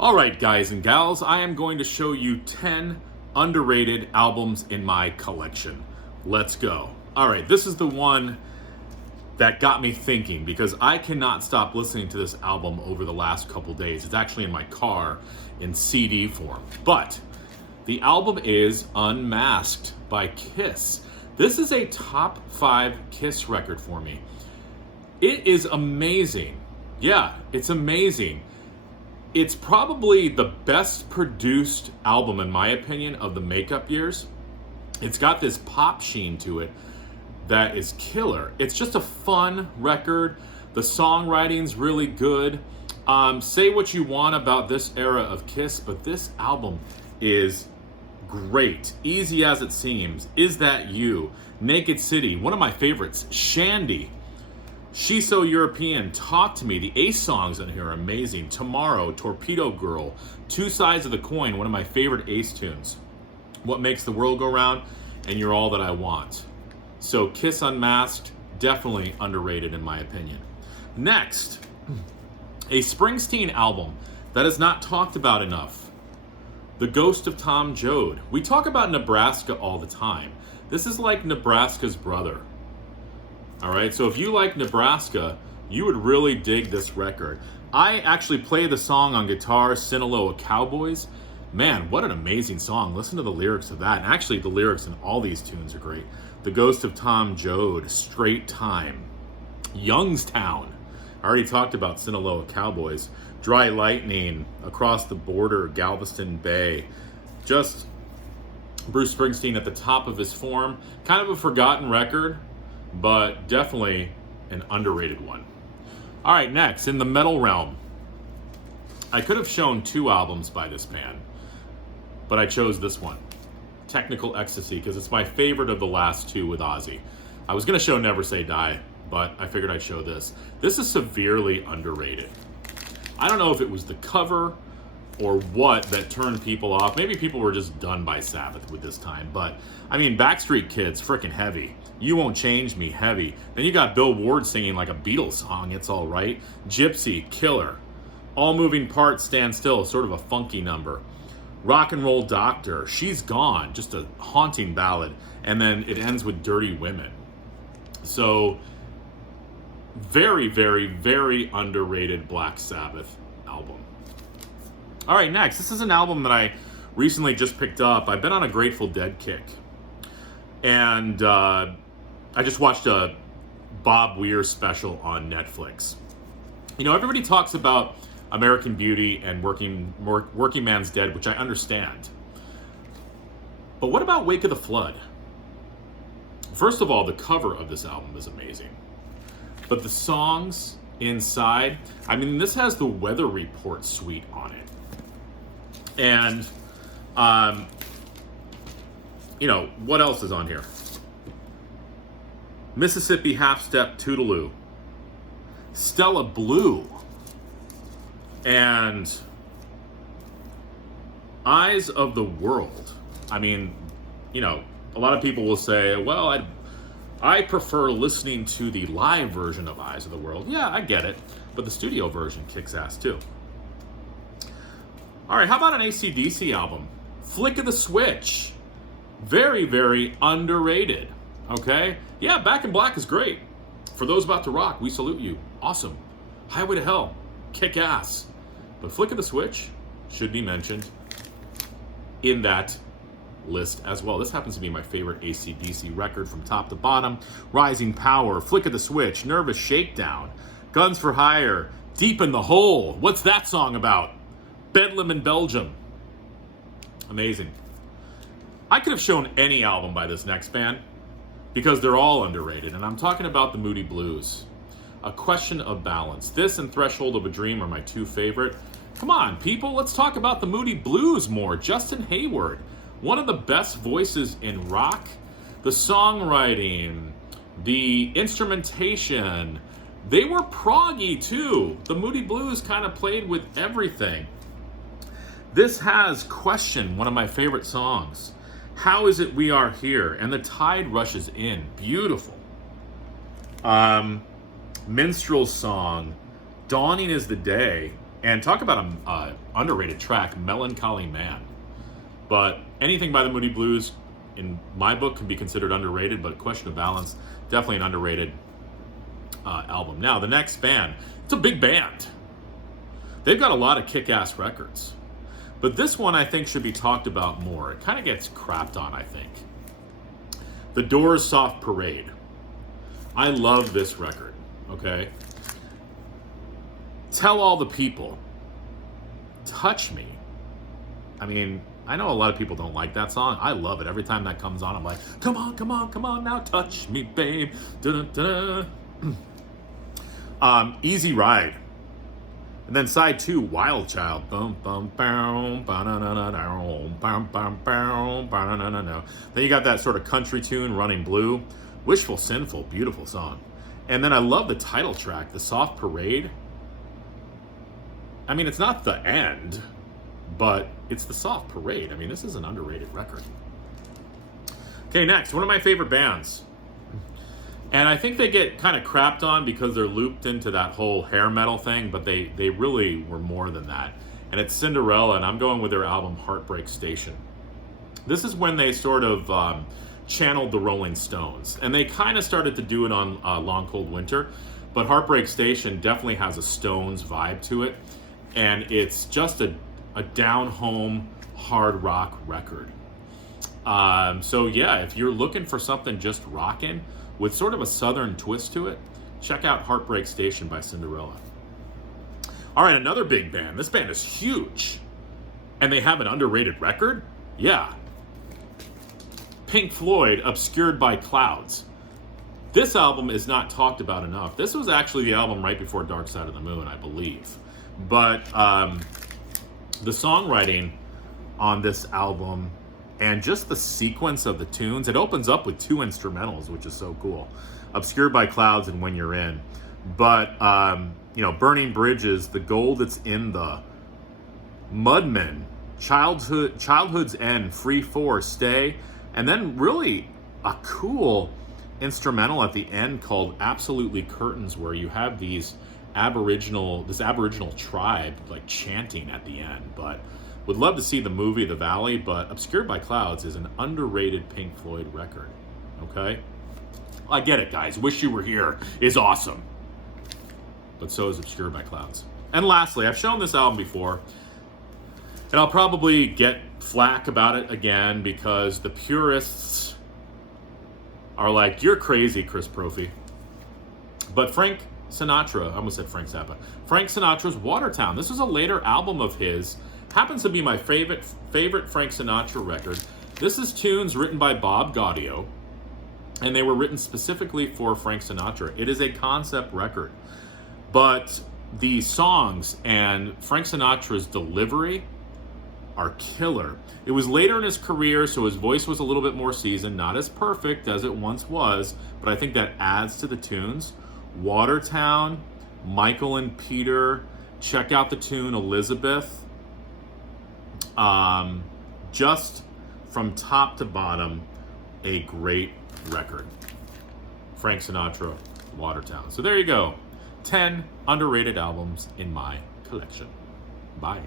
All right, guys and gals, I am going to show you 10 underrated albums in my collection. Let's go. All right, this is the one that got me thinking because I cannot stop listening to this album over the last couple days. It's actually in my car in CD form. But the album is Unmasked by Kiss. This is a top 5 Kiss record for me. It is amazing. Yeah, it's amazing. It's probably the best produced album, in my opinion, of the makeup years. It's got this pop sheen to it that is killer. It's just a fun record. The songwriting's really good. Say what you want about this era of Kiss, but this album is great. Easy as it seems. Is That You? Naked City. One of my favorites. Shandy. She's So European. Talk to Me. The Ace songs in here are amazing. Tomorrow. Torpedo Girl. Two Sides of the Coin. One of my favorite Ace tunes. What Makes the World Go Round. And You're All That I Want. So Kiss Unmasked, definitely underrated in my opinion. Next, a Springsteen album that is not talked about enough. The Ghost of Tom Joan. We talk about Nebraska all the time. This is like Nebraska's brother. All right, so if you like Nebraska, you would really dig this record. I actually play the song on guitar, Sinaloa Cowboys. Man, what an amazing song. Listen to the lyrics of that. And actually, the lyrics in all these tunes are great. The Ghost of Tom Joan, Straight Time. Youngstown. I already talked about Sinaloa Cowboys. Dry Lightning, Across the Border, Galveston Bay. Just Bruce Springsteen at the top of his form. Kind of a forgotten record, but definitely an underrated one. All right, next, in the metal realm. I could have shown 2 albums by this band, but I chose this one. Technical Ecstasy, because it's my favorite of the last 2 with Ozzy. I was going to show Never Say Die, but I figured I'd show this. This is severely underrated. I don't know if it was the cover or what that turned people off. Maybe people were just done by Sabbath with this time, but I mean, Backstreet Kids, freaking heavy. You Won't Change Me, heavy. Then you got Bill Ward singing like a Beatles song, It's All Right. Gypsy, killer. All Moving Parts, Stand Still, sort of a funky number. Rock and Roll Doctor, She's Gone, just a haunting ballad. And then it ends with Dirty Women. So, very, very, very underrated Black Sabbath album. All right, next. This is an album that I recently just picked up. I've been on a Grateful Dead kick. And I just watched a Bob Weir special on Netflix. You know, everybody talks about American Beauty and Working Man's Dead, which I understand. But what about Wake of the Flood? First of all, the cover of this album is amazing. But the songs inside, I mean, this has the Weather Report suite on it. And, you know, what else is on here? Mississippi Half Step Toodaloo. Stella Blue. And Eyes of the World. I mean, you know, a lot of people will say, well, I prefer listening to the live version of Eyes of the World. Yeah, I get it. But the studio version kicks ass too. All right, how about an AC/DC album? Flick of the Switch. Very, very underrated. Okay? Yeah, Back in Black is great. For those about to rock, we salute you. Awesome. Highway to Hell. Kick ass. But Flick of the Switch should be mentioned in that list as well. This happens to be my favorite AC/DC record from top to bottom. Rising Power, Flick of the Switch, Nervous Shakedown, Guns for Hire, Deep in the Hole. What's that song about? Bedlam in Belgium. Amazing. I could have shown any album by this next band because they're all underrated, and I'm talking about the Moody Blues. A Question of Balance. This and Threshold of a Dream are my 2 favorite. Come on, people, let's talk about the Moody Blues more. Justin Hayward, one of the best voices in rock. The songwriting, the instrumentation, they were proggy too. The Moody Blues kind of played with everything. This has Question, one of my favorite songs. How Is It We Are Here? And The Tide Rushes In. Beautiful. Minstrel Song. Dawning is the Day. And talk about an underrated track, Melancholy Man. But anything by the Moody Blues, in my book, can be considered underrated, but Question of Balance, definitely an underrated album. Now, the next band, it's a big band. They've got a lot of kick-ass records. But this one, I think, should be talked about more. It kind of gets crapped on, I think. The Doors' Soft Parade. I love this record, okay? Tell All the People. Touch Me. I mean, I know a lot of people don't like that song. I love it. Every time that comes on, I'm like, come on, come on, come on, now touch me, babe. Da-da-da-da. Easy Ride. And then side 2, Wild Child. Bum, bum, bow, ba-na-na-na-na, bum, bum, bow, ba-na-na-na-na. Then you got that sort of country tune, Running Blue. Wishful Sinful, beautiful song. And then I love the title track, The Soft Parade. I mean, it's not the end, but it's The Soft Parade. I mean, this is an underrated record. Okay, next, one of my favorite bands. And I think they get kind of crapped on because they're looped into that whole hair metal thing, but they really were more than that. And it's Cinderella, and I'm going with their album Heartbreak Station. This is when they sort of channeled the Rolling Stones. And they kind of started to do it on Long Cold Winter, but Heartbreak Station definitely has a Stones vibe to it. And it's just a down-home hard rock record. So yeah, if you're looking for something just rockin' with sort of a southern twist to it, check out Heartbreak Station by Cinderella. All right, another big band. This band is huge. And they have an underrated record? Yeah. Pink Floyd, Obscured by Clouds. This album is not talked about enough. This was actually the album right before Dark Side of the Moon, I believe. But the songwriting on this album and just the sequence of the tunes, it opens up with 2 instrumentals, which is so cool. Obscured by Clouds and When You're In. But, Burning Bridges, The Gold That's in the Mudmen, Childhood's End, Free For, Stay, and then really a cool instrumental at the end called Absolutely Curtains, where you have this Aboriginal tribe like chanting at the end. But would love to see the movie The Valley, but Obscured by Clouds is an underrated Pink Floyd record. Okay? I get it, guys. Wish You Were Here is awesome. But so is Obscured by Clouds. And lastly, I've shown this album before, and I'll probably get flack about it again because the purists are like, you're crazy, Chris Prophy. But Frank Sinatra, I almost said Frank Zappa. Frank Sinatra's Watertown. This is a later album of his. Happens to be my favorite Frank Sinatra record. This is tunes written by Bob Gaudio, and they were written specifically for Frank Sinatra. It is a concept record, but the songs and Frank Sinatra's delivery are killer. It was later in his career, so his voice was a little bit more seasoned, not as perfect as it once was, but I think that adds to the tunes. Watertown, Michael and Peter, check out the tune Elizabeth. Just from top to bottom, a great record. Frank Sinatra, Watertown. So there you go. 10 underrated albums in my collection. Bye.